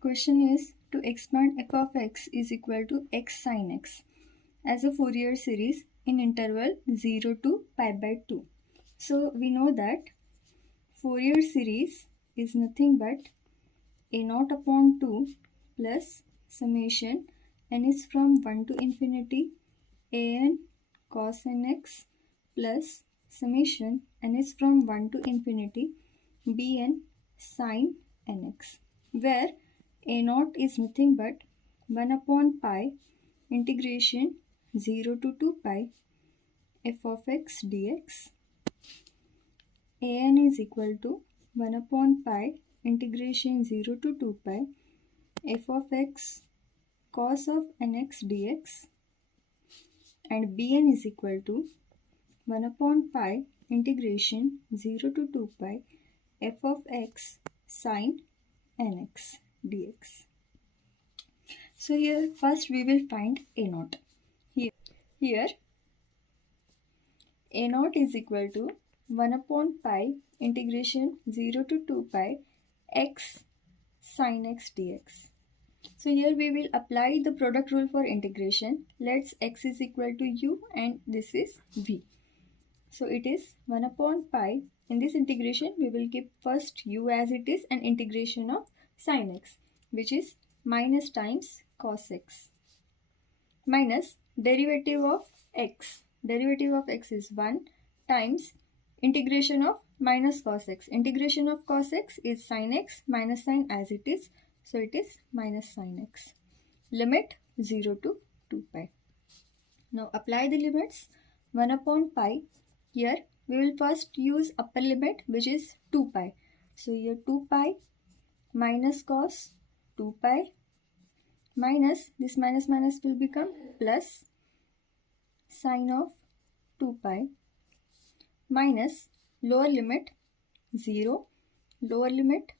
Question is to expand f of x is equal to x sin x as a Fourier series in interval 0 to pi by 2. So we know that Fourier series is nothing but a naught upon 2 plus summation n is from 1 to infinity an cos nx plus summation n is from 1 to infinity bn sin nx, where a naught is nothing but 1 upon pi integration 0 to 2 pi f of x dx. An is equal to 1 upon pi integration 0 to 2 pi f of x cos of nx dx, and bn is equal to 1 upon pi integration 0 to 2 pi f of x sin nx dx. So here first we will find a naught. Here a naught is equal to 1 upon pi integration 0 to 2 pi x sin x dx. So here we will apply the product rule for integration. Let's x is equal to u and this is v. So it is 1 upon pi. In this integration we will keep first u as it is and integration of sin x, which is minus times cos x minus derivative of x. Derivative of x is 1 times integration of minus cos x. Integration of cos x is sin x minus sin as it is. So it is minus sin x. Limit 0 to 2 pi. Now apply the limits. 1 upon pi. Here we will first use upper limit, which is 2 pi. So here 2 pi minus cos 2 pi minus this minus minus will become plus sine of 2 pi minus lower limit 0, lower limit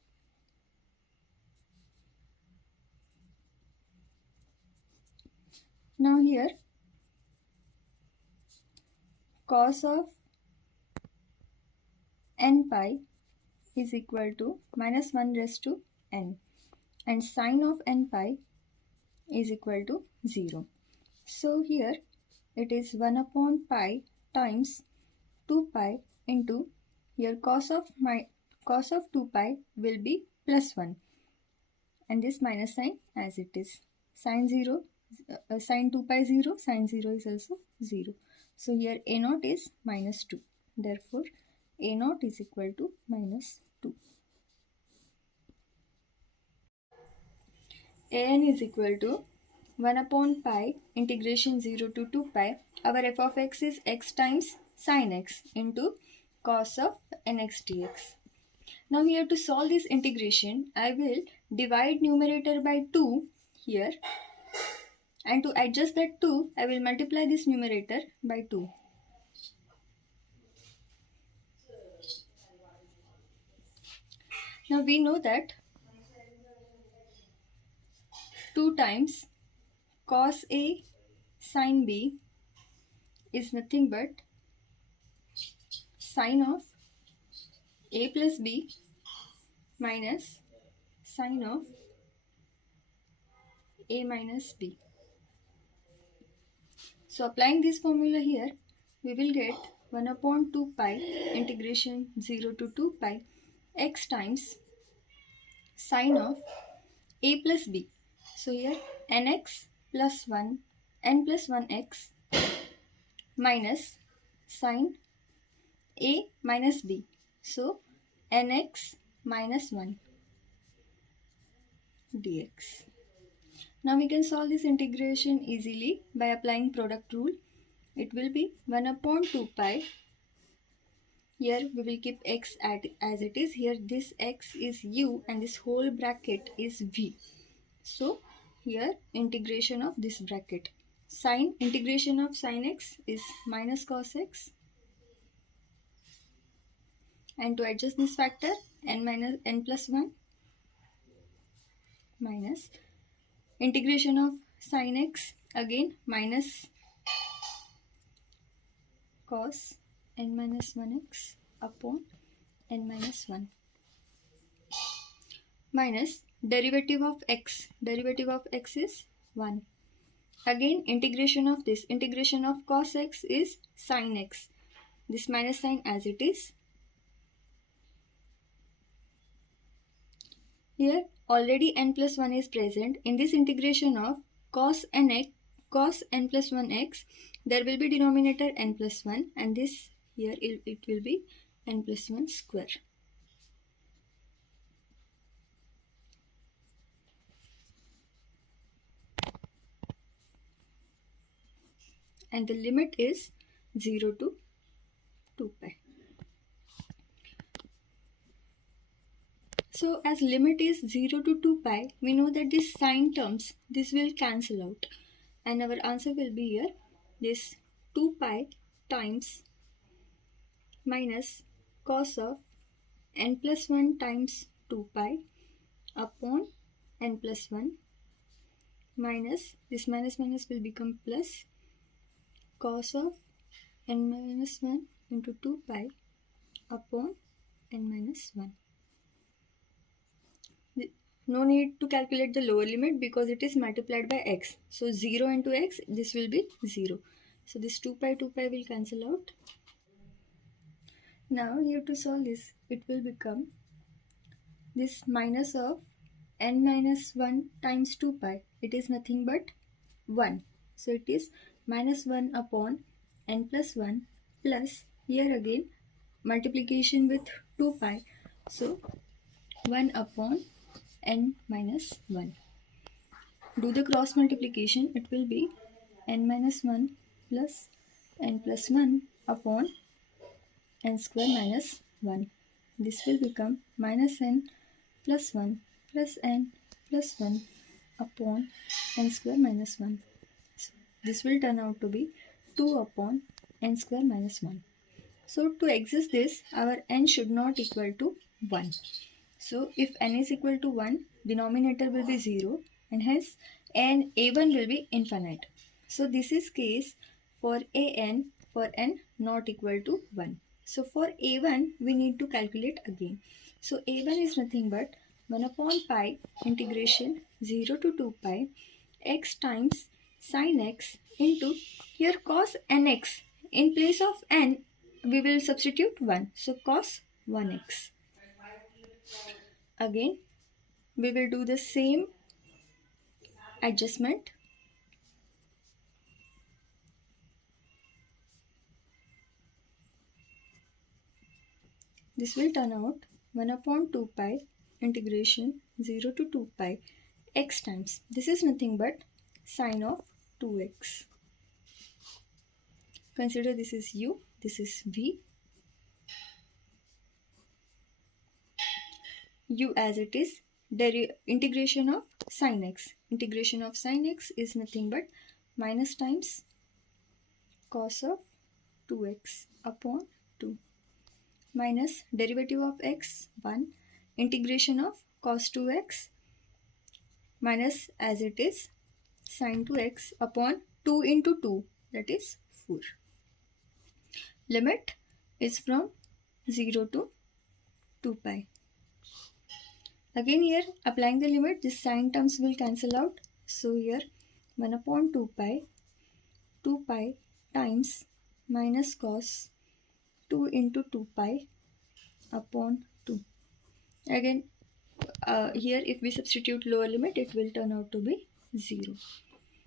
now here cos of n pi is equal to minus 1 raised to n and sine of n pi is equal to 0. So here it is 1 upon pi times 2 pi into here cos of 2 pi will be plus 1 and this minus sign as it is. Sin 0, sin 2 pi 0, sin 0 is also 0. So here a naught is minus 2. Therefore a naught is equal to minus 2. An is equal to 1 upon pi integration 0 to 2 pi. Our f of x is x times sin x into cos of nx dx. Now here to solve this integration, I will divide numerator by 2 here, and to adjust that 2, I will multiply this numerator by 2. Now we know that 2 times cos A sin B is nothing but sin of A plus B minus sin of A minus B. So applying this formula here, we will get 1 upon 2 pi integration 0 to 2 pi x times sin of A plus B. So here nx plus 1 n plus 1x minus sin A minus B. So nx minus 1 dx. Now we can solve this integration easily by applying product rule. It will be 1 upon 2 pi. Here we will keep x as it is. Here this x is u and this whole bracket is v. So here integration of this bracket. Integration of sin x is minus cos x. And to adjust this factor, n plus 1 minus integration of sin x, again minus cos n minus 1x upon n minus 1. minus derivative of x. Derivative of x is 1. Again integration of this. Integration of cos x is sin x. This minus sign as it is. Here already n plus 1 is present. In this integration of cos n plus 1 x, there will be denominator n plus 1, and this here it will be n plus 1 square. And the limit is 0 to 2 pi. So as limit is 0 to 2 pi, we know that these sine terms, this will cancel out. And our answer will be here, this 2 pi times minus cos of n plus 1 times 2 pi upon n plus 1 minus, this minus minus will become plus cos of n minus 1 into 2 pi upon n minus 1. No need to calculate the lower limit because it is multiplied by x. So 0 into x, this will be 0. So this 2 pi will cancel out. Now here to solve this, it will become this minus of n minus 1 times 2 pi. It is nothing but 1. So it is minus 1 upon n plus 1 plus, here again multiplication with 2 pi. So 1 upon n minus 1. Do the cross multiplication, it will be n minus 1 plus n plus 1 upon n square minus 1. This will become minus n plus 1 plus n plus 1 upon n square minus 1. So this will turn out to be 2 upon n square minus 1. So to exist this, our n should not equal to 1. So if n is equal to 1, denominator will be 0, and hence a1 will be infinite. So this is case for n not equal to 1. So for a1 we need to calculate again. So a1 is nothing but 1 upon pi integration 0 to 2 pi x times sin x into, here cos nx. In place of n we will substitute 1. So cos 1x. Again we will do the same adjustment. This will turn out 1 upon 2 pi integration 0 to 2 pi x times, this is nothing but sine of 2x. Consider this is u, this is v. U as it is, integration of sin x. Integration of sin x is nothing but minus times cos of 2x upon 2 minus derivative of x 1, integration of cos 2x minus as it is sin 2x upon 2 into 2, that is 4. Limit is from 0 to 2 pi. Again here applying the limit, this sine terms will cancel out. So here 1 upon 2 pi times minus cos 2 into 2 pi upon 2. Again here if we substitute lower limit, it will turn out to be 0.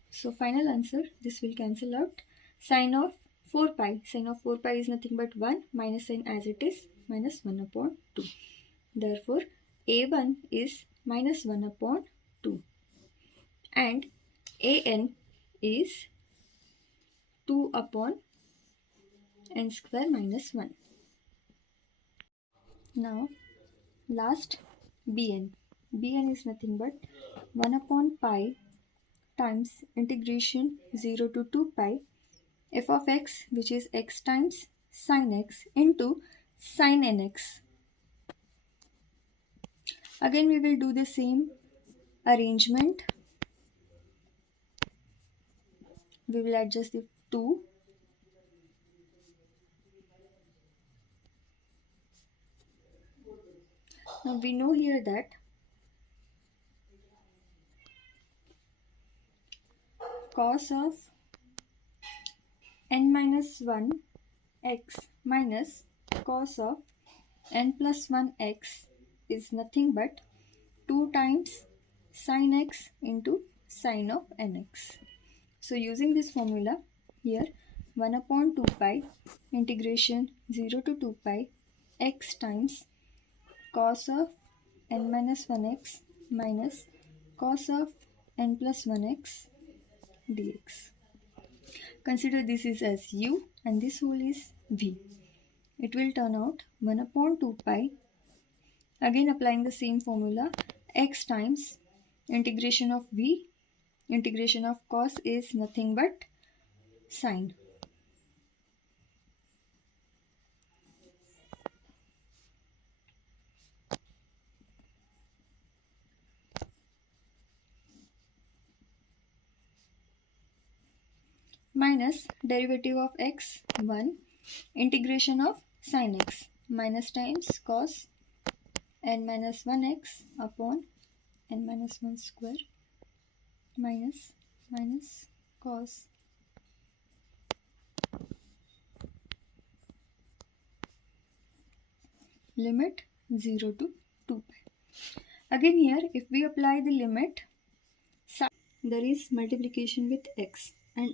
So final answer, this will cancel out. Sine of 4 pi is nothing but 1 minus sign as it is minus 1 upon 2. Therefore a1 is minus 1 upon 2 and an is 2 upon n square minus 1. Now last bn. Bn is nothing but 1 upon pi times integration 0 to 2 pi f of x, which is x times sin x into sin nx. Again we will do the same arrangement. We will adjust the 2. Now we know here that cos of n minus 1 x minus cos of n plus 1 x is nothing but 2 times sin x into sin of nx. So using this formula here, 1 upon 2 pi integration 0 to 2 pi x times cos of n minus 1x minus cos of n plus 1x dx. Consider this is as u and this whole is v. It will turn out 1 upon 2 pi, again applying the same formula, x times integration of v, integration of cos is nothing but sine. Minus derivative of x 1, integration of sin x, minus times cos n minus 1x upon n minus 1 square minus cos limit 0 to 2 pi. Again here, if we apply the limit, there is multiplication with x, and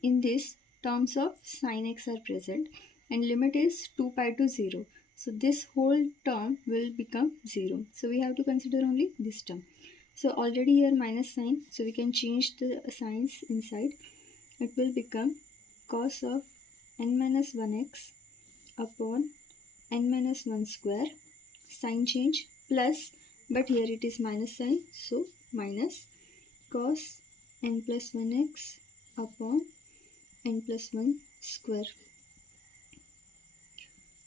in this terms of sin x are present and limit is 2 pi to 0. So this whole term will become 0. So we have to consider only this term. So already here minus sign, so we can change the signs inside. It will become cos of n minus 1x upon n minus 1 square, sign change plus, but here it is minus sign, so minus cos n plus 1x upon n plus 1 square.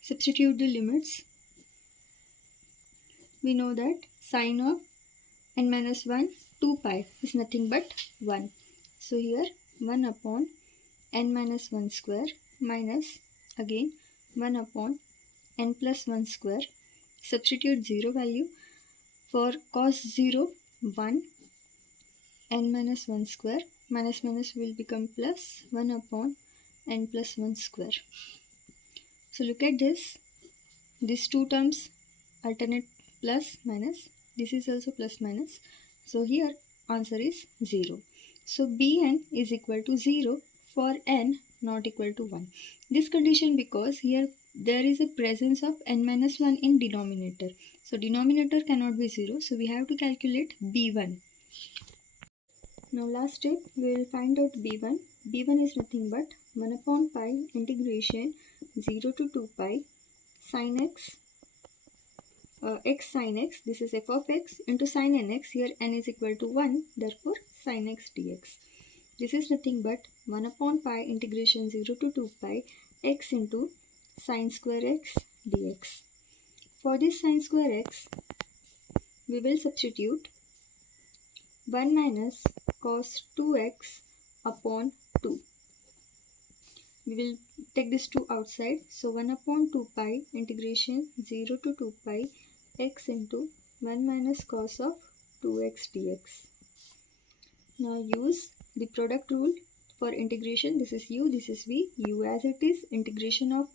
Substitute the limits. We know that sine of n minus 1, 2 pi is nothing but 1. So here 1 upon n minus 1 square minus again 1 upon n plus 1 square. Substitute 0 value. For cos 0, 1 n minus 1 square, minus minus will become plus 1 upon n plus 1 square. So look at this, these two terms alternate plus minus, this is also plus minus, so here answer is 0. So Bn is equal to 0 for n not equal to 1. This condition because here there is a presence of n minus 1 in denominator, so denominator cannot be 0, so we have to calculate B1. Now last step, we will find out B1. B1 is nothing but 1 upon pi integration 0 to 2 pi sin x, x sin x, this is f of x into sin nx, here n is equal to 1, therefore sin x dx. This is nothing but 1 upon pi integration 0 to 2 pi x into sin square x dx. For this sin square x, we will substitute 1 minus cos 2x upon 2. We will take this 2 outside. So 1 upon 2 pi integration 0 to 2 pi x into 1 minus cos of 2x dx. Now use the product rule for integration. This is u, this is v. U as it is, integration of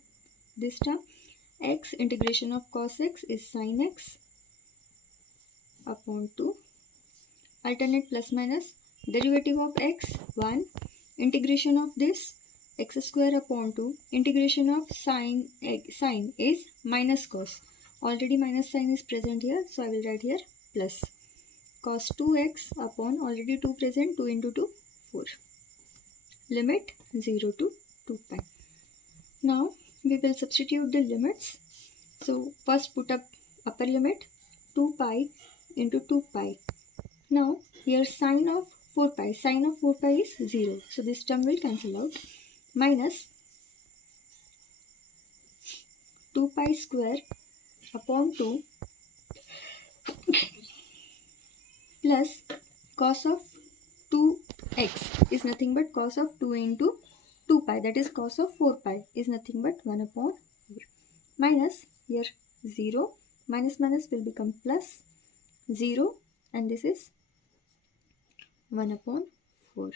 this term. X, integration of cos x is sin x upon 2. Alternate plus minus, derivative of x 1, integration of this x square upon 2, integration of sine is minus cos. Already minus sign is present here, so I will write here plus cos 2x upon already 2 present, 2 into 2 4. Limit 0 to 2 pi. Now we will substitute the limits. So first put up upper limit 2 pi into 2 pi. Now here sine of 4 pi, sine of 4 pi is 0, so this term will cancel out, minus 2 pi square upon 2 plus cos of 2x is nothing but cos of 2 into 2 pi, that is cos of 4 pi is nothing but 1 upon 4, minus here 0, minus minus will become plus 0, and this is 1 upon 4.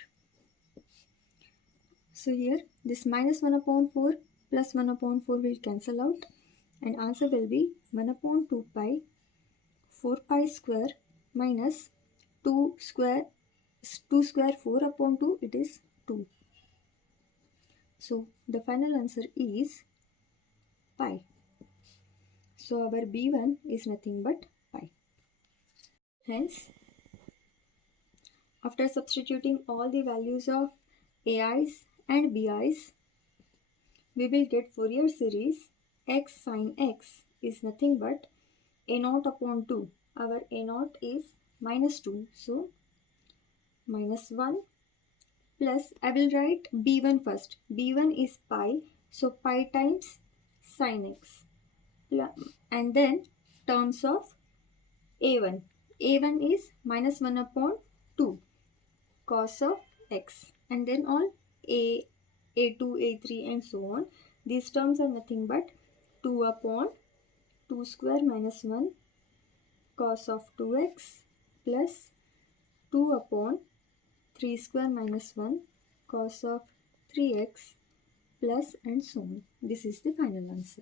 So here this minus 1 upon 4 plus 1 upon 4 will cancel out, and answer will be 1 upon 2 pi 4 pi square minus 2 square 4 upon 2, it is 2. So the final answer is pi. So our B1 is nothing but pi. Hence, after substituting all the values of AI's and BI's, we will get Fourier series x sin x is nothing but a0 upon 2. Our a0 is minus 2. So minus 1 plus, I will write B1 first. B1 is pi. So pi times sin x. And then terms of A1. A1 is minus 1 upon 2 cos of x. And then all A, A2, A3 and so on. These terms are nothing but 2 upon 2 square minus 1 cos of 2x plus 2 upon 3 square minus 1 cos of 3x plus and so on. This is the final answer.